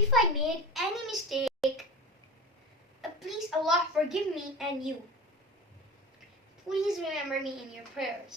If I made any mistake, please Allah forgive me and you. Please remember me in your prayers.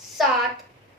7